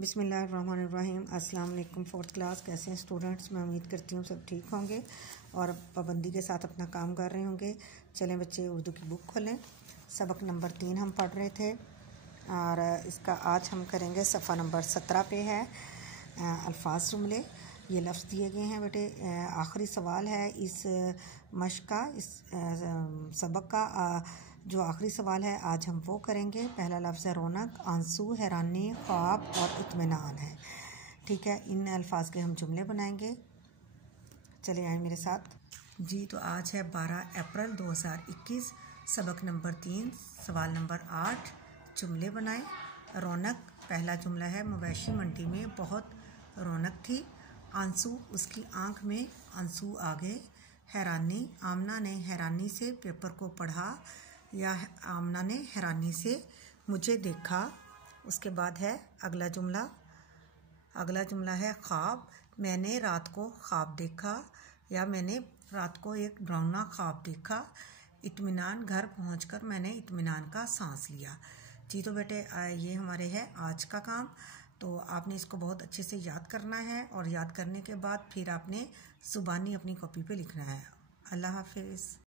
बिस्मिल्लाहिर्रहमानिर्रहीम। अस्सलाम वालेकुम। फोर्थ क्लास कैसे हैं स्टूडेंट्स? मैं उम्मीद करती हूँ सब ठीक होंगे और पाबंदी के साथ अपना काम कर रहे होंगे। चलें बच्चे, उर्दू की बुक खोलें। सबक नंबर 3 हम पढ़ रहे थे और इसका आज हम करेंगे सफ़ा नंबर 17 पे है अल्फाज जुमले। ये लफ्ज़ दिए गए हैं बेटे। आखिरी सवाल है इस मश्क का, इस सबक का जो आखिरी सवाल है आज हम वो करेंगे। पहला लफ्ज़ है रौनक, आंसू, हैरानी, ख्वाब और इत्मीनान है। ठीक है, इन अल्फाज के हम जुमले बनाएंगे। चले आए मेरे साथ जी। तो आज है 12 अप्रैल 2021। सबक नंबर 3 सवाल नंबर 8। जुमले बनाएं। रौनक, पहला जुमला है मवेशी मंडी में बहुत रौनक थी। आंसू, उसकी आंख में आंसू आ गए। हैरानी, आमना ने हैरानी से पेपर को पढ़ा या आमना ने हैरानी से मुझे देखा। उसके बाद है अगला जुमला है ख्वाब, मैंने रात को ख्वाब देखा या मैंने रात को एक डरावना ख्वाब देखा। इत्मीनान, घर पहुंचकर मैंने इत्मीनान का सांस लिया। जी तो बेटे ये हमारे है आज का काम। तो आपने इसको बहुत अच्छे से याद करना है और याद करने के बाद फिर आपने ज़ुबानी अपनी कॉपी पे लिखना है। अल्लाह हाफिज़।